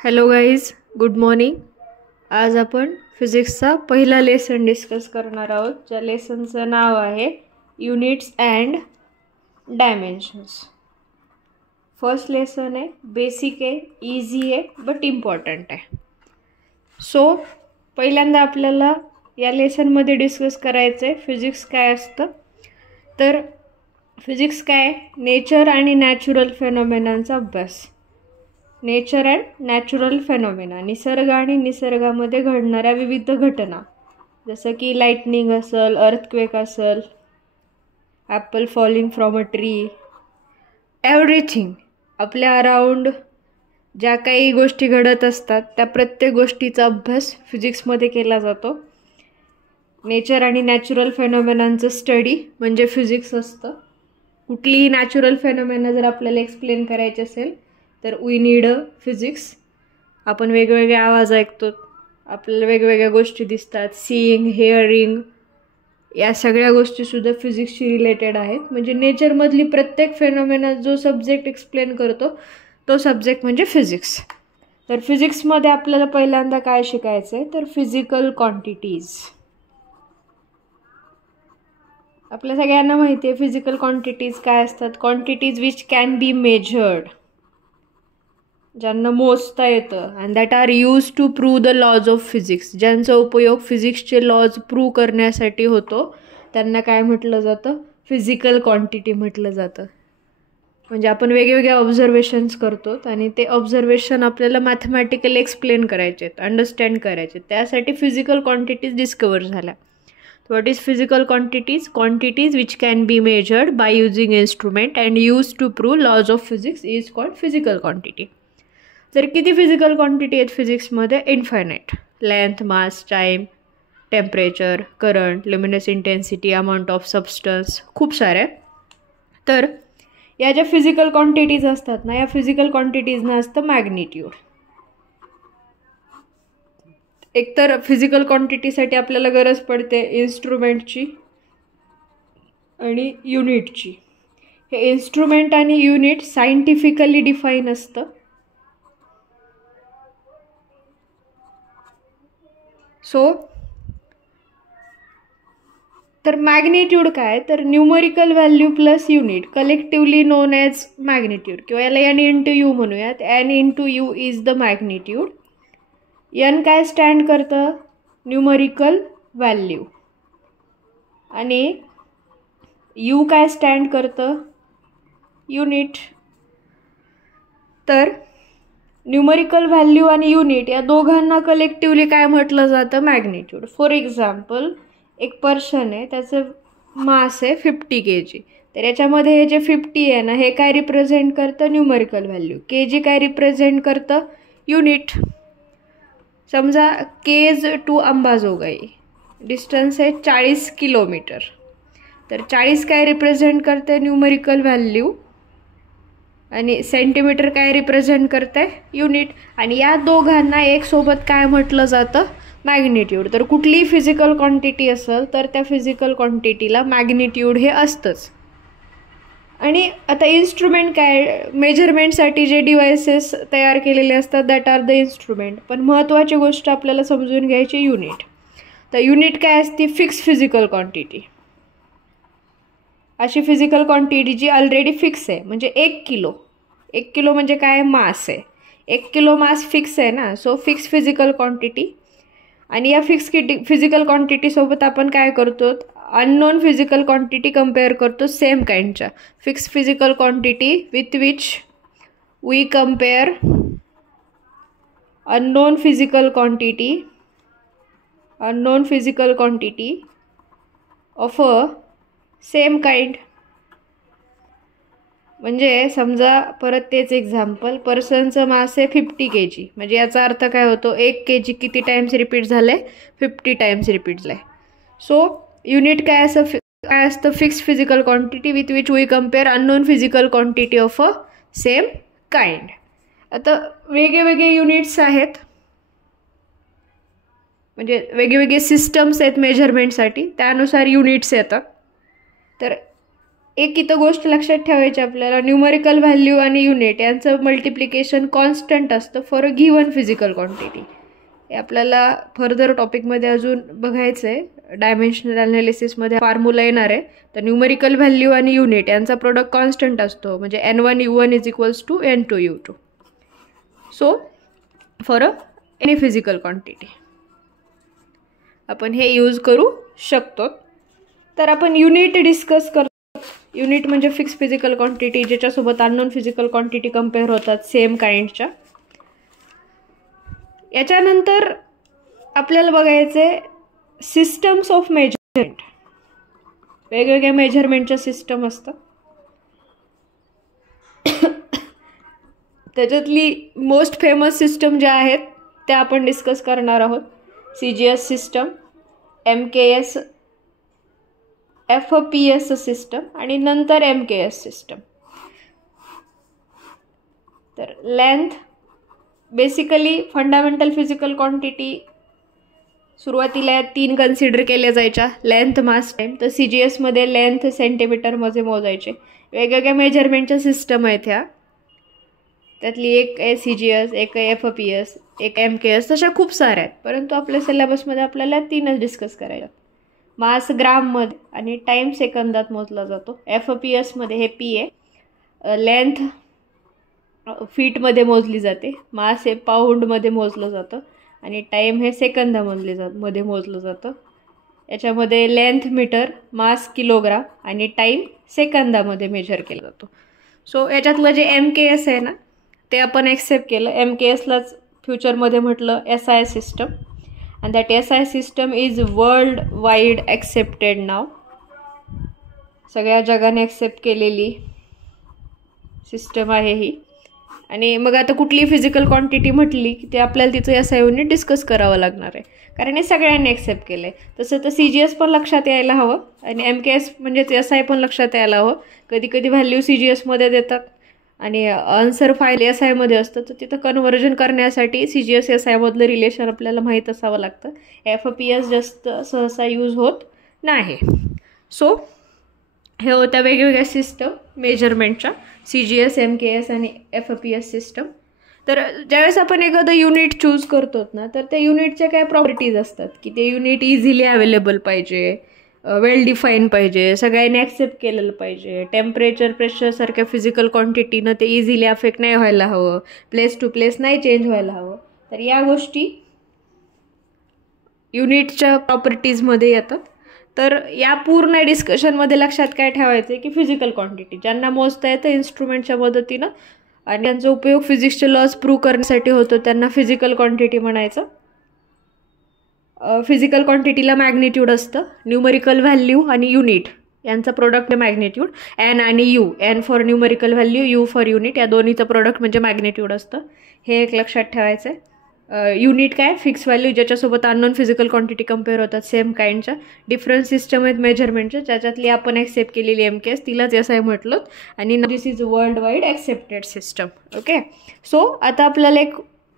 Hello guys, good morning. आज आपण फिजिक्सचा पहिला लेसन डिस्कस करणार आहोत, ज्या लेसनचं नाव आहे units and dimensions. First lesson आहे, बेसिक आहे, इझी आहे, बट इम्पॉर्टंट आहे. सो पहिल्यांदा आपल्याला या लेसनमध्ये डिस्कस करायचं आहे फिजिक्स काय असतं. तर फिजिक्स काय, नेचर आणि नॅचरल फेनॉमेनांचा अभ्यास. नेचर अँड नॅचरल फेनॉमेना, निसर्ग आणि निसर्गामध्ये घडणाऱ्या विविध घटना, जसं की लाईटनिंग असेल, अर्थक्वेक असेल, Apple falling from a tree, everything. आपल्या अराउंड ज्या काही गोष्टी घडत असतात त्या प्रत्येक गोष्टीचा अभ्यास फिजिक्समध्ये केला जातो. नेचर आणि नॅचरल फेनॉमेनांचं स्टडी म्हणजे फिजिक्स असतं. कुठलीही नॅचरल फेनॉमेना जर आपल्याला एक्सप्लेन करायची असेल तर वी नीड अ फिजिक्स. आपण वेगवेगळे आवाज ऐकतो, आपल्याला वेगवेगळ्या गोष्टी दिसतात, सीइंग, हिअरिंग, या सगळ्या गोष्टीसुद्धा फिजिक्सशी रिलेटेड आहेत. म्हणजे नेचरमधली प्रत्येक फेनॉमेना जो सब्जेक्ट एक्सप्लेन करतो तो सब्जेक्ट म्हणजे फिजिक्स. तर फिजिक्समध्ये आपल्याला पहिल्यांदा काय शिकायचं आहे, तर फिजिकल क्वांटिटीज. आपल्या सगळ्यांना माहिती आहे फिजिकल क्वांटिटीज काय असतात. Quantities which can be measured, ज्यांना मोजता येतं, and that are use to prove the laws of physics. ज्यांचा उपयोग फिजिक्सचे लॉज प्रूव्ह करण्यासाठी होतो त्यांना काय म्हटलं जातं, फिजिकल क्वांटिटी म्हटलं जातं. म्हणजे आपण वेगवेगळे ऑब्झर्वेशन्स करतो आणि ते ऑब्झर्वेशन आपल्याला मॅथमॅटिकली एक्सप्लेन करायचे आहेत, अंडरस्टँड करायचे. त्यासाठी फिजिकल क्वांटिटीज डिस्कवर झाल्या. What is physical quantities? Quantities which can be measured by using instrument and use to prove laws of physics is called physical quantity. तर किती फिजिकल क्वांटिटी आहेत फिजिक्समध्ये? Infinite. Length, mass, time, temperature, current, luminous intensity, amount of substance, खूप साऱ्या. तर या ज्या physical quantities असतात ना, या फिजिकल क्वांटिटीजना असतं मॅग्निट्यूड. एकतर फिजिकल क्वांटिटीसाठी आपल्याला गरज पडते इन्स्ट्रुमेंटची आणि युनिटची. हे इन्स्ट्रुमेंट आणि युनिट सायंटिफिकली डिफाईन असतं. सो तर मॅग्निट्यूड काय, तर numerical value plus unit collectively known as magnitude, किंवा याला एन इंटू यू म्हणूयात. N into U is the magnitude. N काय स्टँड करतं, न्यूमरिकल व्हॅल्यू, आणि यू काय स्टँड करतं, युनिट. तर न्यूमरिकल व्हॅल्यू आणि युनिट या दोघांना कलेक्टिव्हली काय म्हटलं जातं, मॅग्निट्यूड. फॉर एक्झाम्पल, एक पर्सन आहे, त्याचं मास आहे 50 kg. तर याच्यामध्ये हे जे 50 आहे ना, हे काय रिप्रेझेंट करतं, न्यूमरिकल व्हॅल्यू. kg काय रिप्रेझेंट करतं, युनिट. समजा केज टू अंबाजोगाई डिस्टन्स आहे 40 किलोमीटर. तर 40 काय रिप्रेझेंट करते, न्यूमरिकल व्हॅल्यू, आणि सेंटीमीटर काय रिप्रेझेंट करते, युनिट. आणि या दोघांना एक सोबत काय म्हटलं जातं, मॅग्निट्यूड. तर कुठलीही फिजिकल क्वांटिटी असेल तर त्या फिजिकल क्वांटिटीला मॅग्निट्यूड हे असतंच. आणि आता इन्स्ट्रुमेंट काय, मेजरमेंटसाठी जे डिव्हायसेस तयार केलेले असतात दॅट आर द इन्स्ट्रुमेंट. पण महत्त्वाची गोष्ट आपल्याला समजून घ्यायची, युनिट. तर युनिट काय असते, फिक्स फिजिकल क्वांटिटी. अशी फिजिकल क्वांटिटी जी ऑलरेडी फिक्स आहे. म्हणजे 1 किलो. 1 किलो म्हणजे काय, मास आहे. 1 किलो मास फिक्स आहे ना, सो फिक्स फिजिकल क्वांटिटी. आणि या फिक्स फिजिकल क्वांटिटीसोबत आपण काय करतो, अननोन फिजिकल क्वांटिटी कम्पेअर करतो सेम काइंडच्या. Fix physical quantity with which we compare unknown physical quantity of a same kind. म्हणजे समजा परत तेच एक्झाम्पल, पर्सनचं मास आहे 50 kg. म्हणजे याचा अर्थ काय होतो, 1 kg किती टाइम्स रिपीट झाले, 50 टाइम्स रिपीट झाले. सो युनिट काय असतं, fix physical quantity with which we compare unknown physical quantity of a same kind. आता वेगवेगळे युनिट्स आहेत, म्हणजे वेगवेगळे सिस्टम्स आहेत मेजरमेंटसाठी, त्यानुसार युनिट्स येतात. तर एक इथं गोष्ट लक्षात ठेवायची आपल्याला, न्यूमरिकल व्हॅल्यू आणि युनिट यांचं मल्टिप्लिकेशन कॉन्स्टंट असतं for a given physical quantity. हे आपल्याला फर्दर टॉपिकमध्ये अजून बघायचं आहे. डायमेन्शनल ॲनालिसिसमध्ये फॉर्म्युला येणार आहे. तर न्यूमरिकल व्हॅल्यू आणि युनिट यांचा प्रोडक्ट कॉन्स्टंट असतो, म्हणजे N1 U1 is equals to N2 U2. So for any physical quantity आपण हे यूज करू शकतो. तर आपण युनिट डिस्कस करतो. युनिट म्हणजे फिक्स फिजिकल क्वांटिटी, ज्याच्यासोबत अननोन फिजिकल क्वांटिटी कम्पेअर होतात सेम काइंडच्या. याच्यानंतर आपल्याला बघायचे सिस्टम्स ऑफ मेजरमेंट. वेगवेगळ्या मेजरमेंटच्या सिस्टम असतात. त्याच्यातली मोस्ट फेमस सिस्टम ज्या आहेत त्या आपण डिस्कस करणार आहोत. CGS system, MKS, FPS system आणि नंतर MKS सिस्टम. तर length basically fundamental physical quantity सुरुवातीला या 3 कन्सिडर केल्या जायच्या, लेंथ, मास, टाइम. तर CGS मध्ये लेंथ सेंटीमीटरमध्ये मोजायचे. वेगवेगळ्या मेजरमेंटच्या सिस्टम आहेत ह्या. त्यातली एक आहे CGS, एक आहे FPS, एक MKS, तशा खूप साऱ्या आहेत. परंतु आपल्या सिलेबसमध्ये आपल्याला 3च डिस्कस करायला. मास ग्राममध्ये आणि टाईम सेकंदात मोजला जातो. FPS मध्ये हे P आहे. लेंथ फीटमध्ये मोजली जाते. मास हे पाऊंडमध्ये मोजलं जातं आणि टाईम हे सेकंदामध्ये मोजलं जातं. याच्यामध्ये लेंथ मीटर, मास किलोग्राम आणि टाईम सेकंदामध्ये मेजर केला जातो. सो याच्यातलं जे MKS आहे ना ते आपण एक्सेप्ट केलं. MKSलाच फ्युचरमध्ये म्हटलं SI system. and that SI system is worldwide accepted now. सगळ्या जगाने एक्सेप्ट केलेली सिस्टम आहे ही. आणि मग आता कुठली फिजिकल क्वांटिटी म्हटली की ते आपल्याला तिचं SI युनिट डिस्कस करावं लागणार आहे, कारण हे सगळ्यांनी एक्सेप्ट केलं आहे. तसं तर CGS पण लक्षात यायला हवं आणि MKS म्हणजेच SI पण लक्षात यायला हवं. कधी कधी व्हॅल्यू CGS मध्ये देतात आणि आन्सर फाईल SI मध्ये असतं, तर तिथं कन्व्हर्जन करण्यासाठी CGS SI मधलं रिलेशन आपल्याला माहीत असावं लागतं. FPS जास्त सहसा यूज होत नाही. सो हे होत्या वेगवेगळ्या सिस्टम मेजरमेंटच्या, CGS, MKS आणि FPS सिस्टम. तर ज्यावेळेस आपण एखादं युनिट चूज करतो ना, तर त्या युनिटच्या काय प्रॉपर्टीज असतात की ते युनिट इझिली अवेलेबल पाहिजे, वेल डिफाईन पाहिजे, सगळ्यांनी ॲक्सेप्ट केलेलं पाहिजे, टेम्परेचर, प्रेशरसारख्या फिजिकल क्वांटिटीनं ते इझिली अफेक्ट नाही व्हायला हवं, प्लेस टू प्लेस नाही चेंज व्हायला हवं. तर या गोष्टी युनिटच्या प्रॉपर्टीजमध्ये येतात. तर या पूर्ण डिस्कशनमध्ये लक्षात काय ठेवायचं आहे की फिजिकल क्वांटिटी ज्यांना मोजता येतं इन्स्ट्रुमेंटच्या मदतीनं आणि त्यांचा उपयोग फिजिक्सचे लॉज प्रूव्ह करण्यासाठी होतो त्यांना फिजिकल क्वांटिटी म्हणायचं. फिजिकल क्वांटिटीला मॅग्निट्यूड असतं. न्यूमरिकल व्हॅल्यू आणि युनिट यांचा प्रोडक्ट मॅग्निट्यूड. N आणि U, N for numerical value, U for unit, या दोन्हीचं प्रोडक्ट म्हणजे मॅग्निट्यूड असतं. हे एक लक्षात ठेवायचं आहे. युनिट काय, फिक्स व्हॅल्यू ज्याच्यासोबत अननोन फिजिकल क्वांटिटी कम्पेअर होतात सेम काइंडच्या. डिफरंट सिस्टम आहेत मेजरमेंटच्या, ज्याच्यातली आपण ॲक्सेप्ट केलेली MKS तिलाच SI म्हटलं. आणि this is world wide accepted system. Okay. So आता आपल्याला एक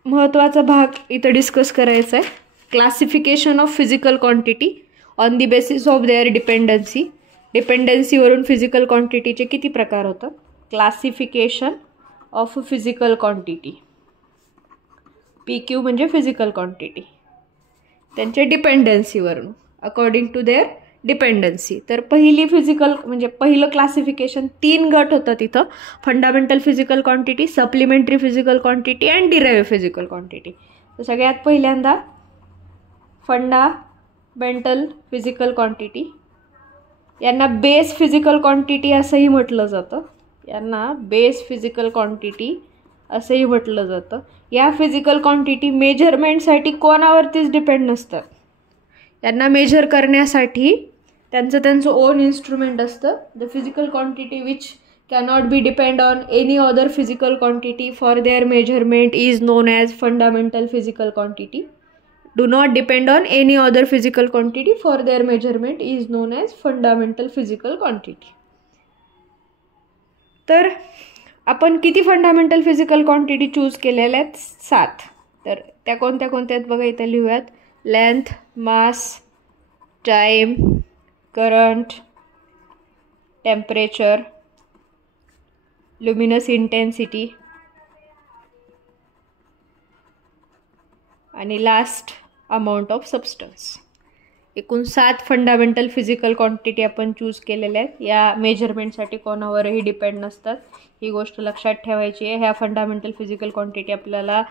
महत्त्वाचा भाग इथं डिस्कस करायचा आहे. Classification of physical quantity on the basis of their dependency. डिपेंडन्सीवरून फिजिकल क्वांटिटीचे किती प्रकार होतात. Classification of physical quantity, PQ म्हणजे फिजिकल क्वांटिटी, त्यांच्या डिपेंडन्सीवरून अकॉर्डिंग टू देअर डिपेंडन्सी. तर पहिली फिजिकल म्हणजे पहिलं क्लासिफिकेशन 3 गट होतं तिथं. Fundamental physical quantity, supplementary physical quantity and derive physical quantity. तर सगळ्यात पहिल्यांदा फंडामेंटल फिजिकल क्वांटिटी, यांना बेस फिजिकल क्वांटिटी असंही म्हटलं जातं. यांना बेस फिजिकल क्वांटिटी असंही म्हटलं जातं. या फिजिकल क्वांटिटी मेजरमेंटसाठी कोणावरतीच डिपेंड नसतात. यांना मेजर करण्यासाठी त्यांचं ओन इन्स्ट्रुमेंट असतं. The physical quantity which cannot be depend on any other physical quantity for their measurement is known as fundamental physical quantity. Do not depend on any other physical quantity for their measurement is known as fundamental physical quantity. तर आपण किती fundamental physical quantity choose केलेल्या आहेत? 7. तर त्या कोणत्या आहेत बघा इथं लिहूयात. Length, mass, time, current, temperature, luminous intensity आणि लास्ट अमाऊंट ऑफ सबस्टन्स. एकूण 7 फंडामेंटल फिजिकल क्वांटिटी आपण चूज केलेल्या आहेत. या मेजरमेंटसाठी कोणावरही डिपेंड नसतात, ही गोष्ट लक्षात ठेवायची आहे. ह्या फंडामेंटल फिजिकल क्वांटिटी आपल्याला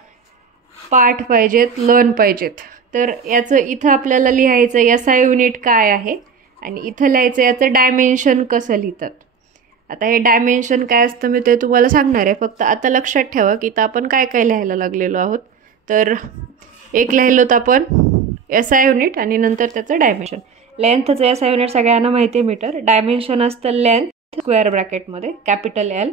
पाठ पाहिजेत, लर्न पाहिजेत. तर याचं इथं आपल्याला लिहायचं SI युनिट काय आहे आणि इथं लिहायचं याचं डायमेन्शन कसं लिहितात. आता हे डायमेन्शन काय असतं मी ते तुम्हाला सांगणार आहे. फक्त आता लक्षात ठेवा की इथं आपण काय काय लिहायला लागलेलो आहोत. तर एक लिहिलो तर आपण SI युनिट आणि नंतर त्याचं डायमेन्शन. लेंथचं SI युनिट सगळ्यांना माहिती आहे मीटर. डायमेन्शन असतं लेंथ स्क्वेअर ब्रॅकेटमध्ये कॅपिटल L.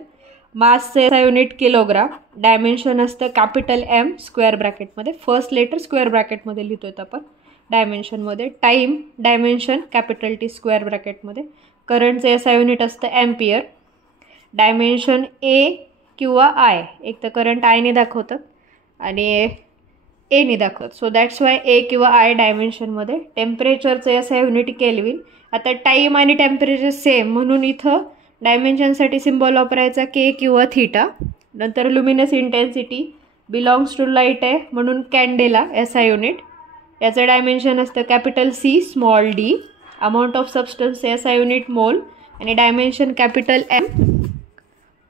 मासचं SI युनिट किलोग्राम. डायमेन्शन असतं कॅपिटल M स्क्वेअर ब्रॅकेटमध्ये. फर्स्ट लेटर स्क्वेअर ब्रॅकेटमध्ये लिहितोय आपण डायमेन्शनमध्ये. Time dimension capital T square ब्रॅकेटमध्ये. करंटचं SI युनिट असतं एम्पियर. डायमेन्शन A किंवा I. एक तर करंट आयने दाखवतात आणि एने दाखवत. सो दॅट्स वाय A किंवा I डायमेन्शनमध्ये. टेम्परेचरचं SI युनिट केल्विन. आता टाईम आणि टेम्परेचर सेम म्हणून इथं डायमेन्शनसाठी सिम्बॉल वापरायचा K किंवा थीटा. नंतर luminous intensity belongs to light आहे म्हणून कॅन्डेला SI युनिट. याचं डायमेन्शन असतं capital C small d. Amount of substance SI unit mole आणि डायमेन्शन कॅपिटल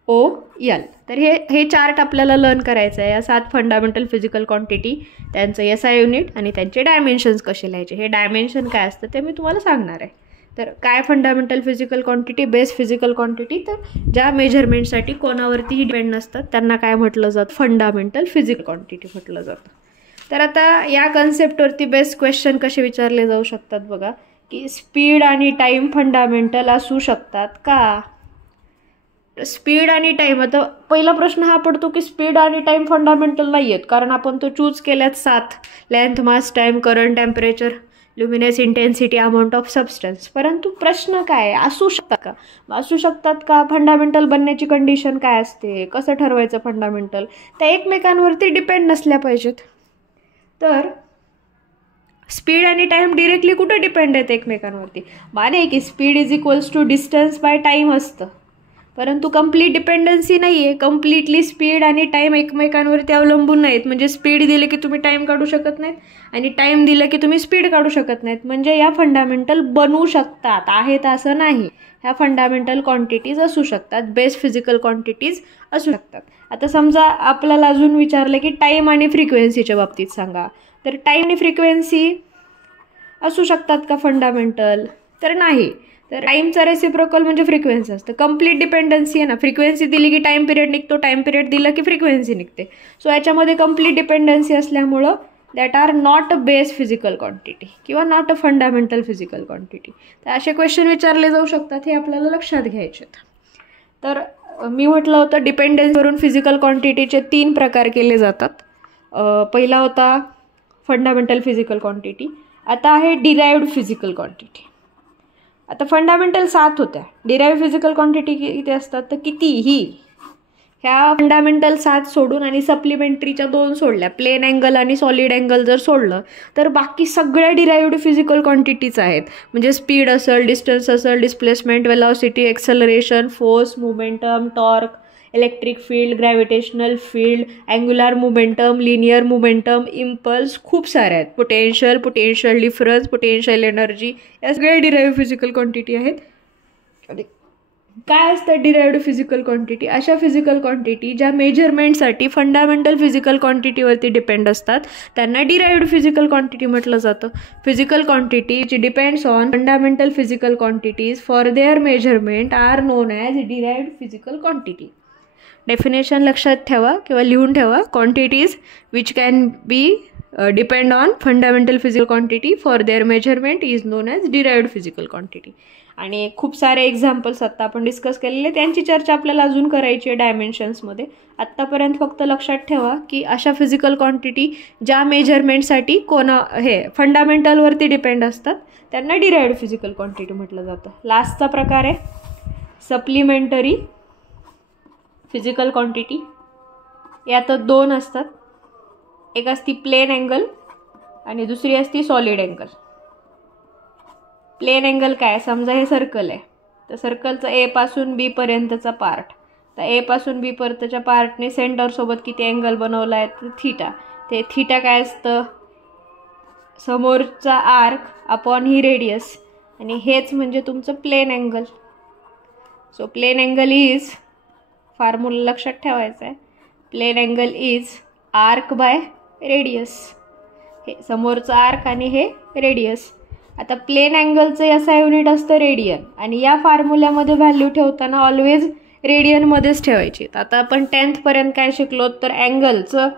MOL. तर हे चार्ट आपल्याला लर्न करायचं आहे. या 7 फंडामेंटल फिजिकल क्वांटिटी, त्यांचं SI युनिट आणि त्यांचे डायमेन्शन्स कसे लिहायचे. हे डायमेन्शन काय असतं ते मी तुम्हाला सांगणार आहे. तर काय fundamental physical quantity, base physical quantity, तर ज्या मेजरमेंटसाठी कोणावरतीही डिपेंड नसतात त्यांना काय म्हटलं जातं, फंडामेंटल फिजिकल क्वांटिटी म्हटलं जातं. तर आता या कन्सेप्टवरती बेस्ट क्वेश्चन कसे विचारले जाऊ शकतात बघा, की स्पीड आणि टाईम फंडामेंटल असू शकतात का. स्पीड आणि टाईम, आता पहिला प्रश्न हा पडतो की स्पीड आणि टाईम फंडामेंटल नाही आहेत कारण आपण तो चूज केल्यात 7. Length, mass, time, current, temperature, luminous intensity, amount of substance. परंतु प्रश्न काय, असू शकतात का. असू शकतात का, फंडामेंटल बनण्याची कंडिशन काय असते, कसं ठरवायचं फंडामेंटल. त्या एकमेकांवरती डिपेंड नसल्या पाहिजेत. तर स्पीड आणि टाईम डिरेक्टली कुठं डिपेंड आहेत एकमेकांवरती. माने की speed is equals to distance by time असतं, परंतु कंप्लीट डिपेंडन्सी नाही आहे. कम्प्लिटली स्पीड आणि टाईम एकमेकांवरती अवलंबून नाहीत. म्हणजे स्पीड दिले की तुम्ही टाईम काढू शकत नाहीत आणि टाईम दिलं की तुम्ही स्पीड काढू शकत नाहीत. म्हणजे या फंडामेंटल बनवू शकतात, आहेत असं नाही. ह्या फंडामेंटल क्वांटिटीज असू शकतात, बेस फिजिकल क्वांटिटीज असू शकतात. आता समजा आपल्याला अजून विचारलं की टाईम आणि फ्रिक्वेन्सीच्या बाबतीत सांगा, तर टाईम आणि फ्रिक्वेन्सी असू शकतात का फंडामेंटल, तर नाही. तर टाईमचा रेसिप्रोकल म्हणजे फ्रिक्वेन्सी असतं. कंप्लीट डिपेंडन्सी आहे ना, फ्रिक्वेन्सी दिली की टाईम पिरियड निघतो, टाईम पिरियड दिला की फ्रिक्वेन्सी निघते. सो याच्यामध्ये कंप्लीट डिपेंडन्सी असल्यामुळं that are not a base physical quantity किंवा not a fundamental physical quantity. तर असे क्वेश्चन विचारले जाऊ शकतात, हे आपल्याला लक्षात घ्यायचे आहेत. तर मी म्हटलं होतं डिपेंडन्सीवरून फिजिकल क्वांटिटीचे 3 प्रकार केले जातात. पहिला होता फंडामेंटल फिजिकल क्वांटिटी, आता आहे डिराइव्ड फिजिकल क्वांटिटी. आता फंडामेंटल 7 होत्या, डिराइव्ड फिजिकल क्वांटिटी किती असतात, तर कितीही ह्या फंडामेंटल 7 सोडून आणि सप्लिमेंटरीच्या 2 सोडल्या, प्लेन अँगल आणि सॉलिड अँगल जर सोडलं तर बाकी सगळ्या डिराइव्ड फिजिकल क्वांटिटीज आहेत. म्हणजे स्पीड असेल, डिस्टन्स असेल, displacement, velocity, acceleration, force, momentum, torque, electric field, gravitational field, angular momentum, linear momentum, impulse, खूप सारे आहेत. पोटेन्शियल डिफरन्स, पोटेन्शियल एनर्जी, या सगळ्या डिराइव्ड फिजिकल क्वांटिटी आहेत. काय असतं डिराइव्ड फिजिकल क्वांटिटी, अशा फिजिकल क्वांटिटी ज्या मेजरमेंटसाठी फंडामेंटल फिजिकल क्वांटिटीवरती डिपेंड असतात त्यांना डिराइव्ड फिजिकल क्वांटिटी म्हटलं जातं. फिजिकल क्वांटिटी जी depends on fundamental physical quantities for their measurement are known as derived physical quantity. Definition लक्षात ठेवा किंवा लिहून ठेवा. Quantities which can be depend on fundamental physical quantity for their measurement is known as derived physical quantity. आणि खूप सारे examples आत्ता आपण डिस्कस केलेले, त्यांची चर्चा आपल्याला अजून करायची आहे डायमेन्शन्समध्ये. आत्तापर्यंत फक्त लक्षात ठेवा की अशा फिजिकल क्वांटिटी ज्या मेजरमेंटसाठी फंडामेंटलवरती डिपेंड असतात त्यांना डिराइव्ड फिजिकल क्वांटिटी म्हटलं जातं. लास्टचा प्रकार आहे सप्लिमेंटरी फिजिकल क्वांटिटी. यात 2 असतात, एक असती प्लेन अँगल आणि दुसरी असती सॉलिड अँगल. प्लेन अँगल काय, समजा हे सर्कल आहे तर सर्कलचा ए पासून बी पर्यंतचा पार्ट, तर ए पासून बी पर्यंतच्या पार्टने सेंटरसोबत किती अँगल बनवला आहे तर थीटा. ते थीटा काय असतं, समोरचा आर्क अपॉन ही रेडियस, आणि हेच म्हणजे तुमचं plane angle. So plane angle is, formula लक्षात ठेवायचा आहे, plane angle is arc by radius. हे समोरचं आर्क आणि हे रेडियस. आता प्लेन अँगलचं याचा युनिट असतं रेडियन, आणि या फॉर्म्युल्यामध्ये व्हॅल्यू ठेवताना ऑलवेज रेडियनमध्येच ठेवायची. आता आपण 10th पर्यंत काय शिकलो तर अँगलचं,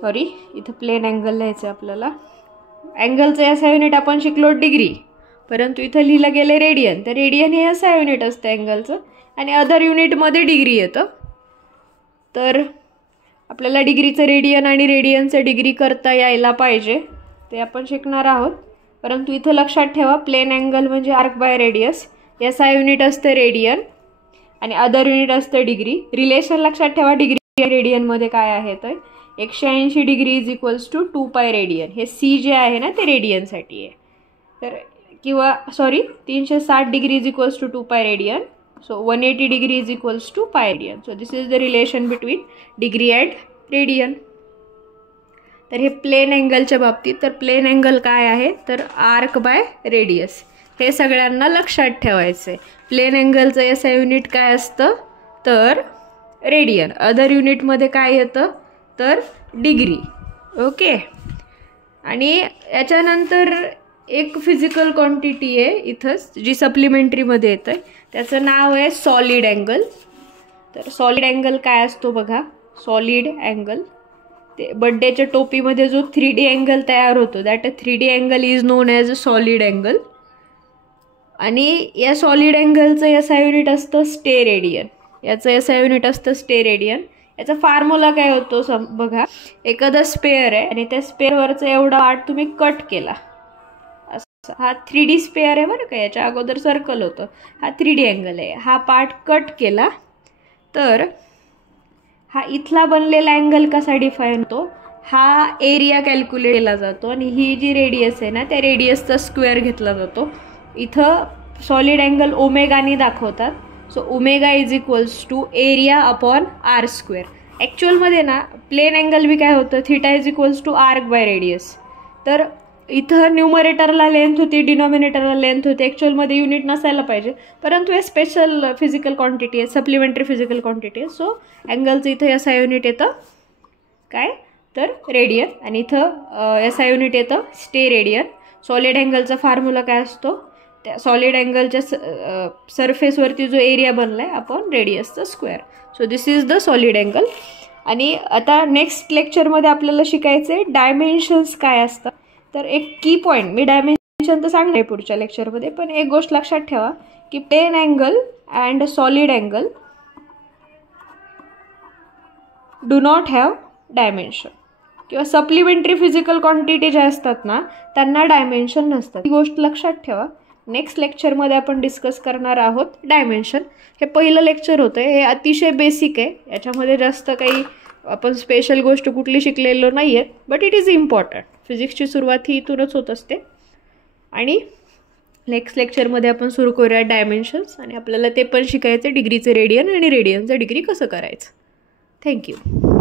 सॉरी इथं प्लेन अँगल लिहायचं आपल्याला, अँगलचं याचा युनिट आपण शिकलो डिग्री, परंतु इथं लिहिलं गेलं रेडियन. तर रेडियन हे याचा युनिट असतं अँगलचं, आणि अदर युनिटमध्ये डिग्री येतं. तर आपल्याला डिग्रीचं रेडियन आणि रेडियनचं डिग्री करता यायला पाहिजे, ते आपण शिकणार आहोत. परंतु इथं लक्षात ठेवा, प्लेन अँगल म्हणजे आर्क बाय रेडियस, याचा युनिट असतं रेडियन आणि अदर युनिट असतं डिग्री. रिलेशन लक्षात ठेवा, डिग्री रेडियनमध्ये काय आहे तर 180 degree is equals to 2π radian. हे सी जे आहे ना ते रेडियनसाठी आहे. तर किंवा sorry 360 degree is equals to 2π radian. So 180 degree is equals to pi radian. So this is the relation between degree and radian. तर हे प्लेन अँगलच्या बाबतीत, तर प्लेन अँगल काय आहे तर आर्क बाय रेडियस, हे सगळ्यांना लक्षात ठेवायचं आहे. प्लेन अँगलचं याचं युनिट काय असतं तर रेडियन, अदर युनिटमध्ये काय येतं तर डिग्री. ओके. आणि याच्यानंतर एक फिजिकल क्वांटिटी आहे इथंच जी सप्लिमेंटरीमध्ये येतं आहे, त्याचं नाव आहे सॉलिड अँगल. तर सॉलिड अँगल काय असतो बघा, सॉलिड अँगल ते बड्डेच्या टोपीमध्ये जो 3D अँगल तयार होतो, that 3D angle is known as a solid angle. आणि या सॉलिड अँगलचं याचा युनिट असतं स्टे रेडियन, याचं याचा युनिट असतं स्टे रेडियन. याचा फॉर्म्युला काय होतो बघा, एखादा स्पेअर आहे आणि त्या स्पेअरवरचा एवढा पार्ट तुम्ही कट केला, हा 3D स्पेअर आहे बरं का, याच्या अगोदर सर्कल होतं, हा 3D अँगल आहे, हा पार्ट कट केला तर हा इथला बनलेला अँगल कसा डिफाईन होतो, हा एरिया कॅल्क्युलेट केला जातो आणि ही जी रेडियस आहे ना त्या रेडियसचा स्क्वेअर घेतला जातो. इथं सॉलिड अँगल ओमेगाने दाखवतात. So omega is equals to area upon R square. ॲक्च्युअलमध्ये ना प्लेन अँगल बी काय होतं, theta is equals to arc by radius. तर इथं न्यूमरेटरला लेंथ होती, डिनॉमिनेटरला लेंथ होती, ॲक्च्युअलमध्ये युनिट नसायला पाहिजे, परंतु हे स्पेशल फिजिकल क्वांटिटी आहे, सप्लिमेंटरी फिजिकल क्वांटिटी आहे. सो अँगलचं इथं याचा युनिट येतं काय तर रेडियन, आणि इथं याचा युनिट येतं स्टे रेडियन. सॉलिड अँगलचा फॉर्म्युला काय असतो, त्या सॉलिड अँगलच्या सरफेसवरती जो एरिया बनला आहे अपॉन रेडियसचा square. So this is the solid angle. आणि आता नेक्स्ट लेक्चरमध्ये आपल्याला शिकायचं आहे डायमेन्शन्स काय असतात. तर एक की पॉईंट, मी डायमेन्शन तर सांगणार आहे पुढच्या लेक्चरमध्ये, पण एक गोष्ट लक्षात ठेवा की plane angle and solid angle do not have dimension, किंवा सप्लिमेंटरी फिजिकल क्वांटिटी ज्या असतात ना त्यांना डायमेन्शन नसतात. ही गोष्ट लक्षात ठेवा. नेक्स्ट लेक्चरमध्ये आपण डिस्कस करणार आहोत डायमेन्शन. हे पहिलं लेक्चर होतं, हे अतिशय बेसिक आहे, याच्यामध्ये जास्त काही आपण स्पेशल गोष्ट कुठली शिकलेलो नाही आहेत, बट इट इज इम्पॉर्टंट. फिजिक्सची सुरुवात ही इथूनच होत असते. आणि नेक्स्ट लेक्चरमध्ये आपण सुरू करूया डायमेन्शन्स, आणि आपल्याला ते पण शिकायचं डिग्रीचं रेडियन आणि रेडियनचं डिग्री कसं करायचं. थँक्यू.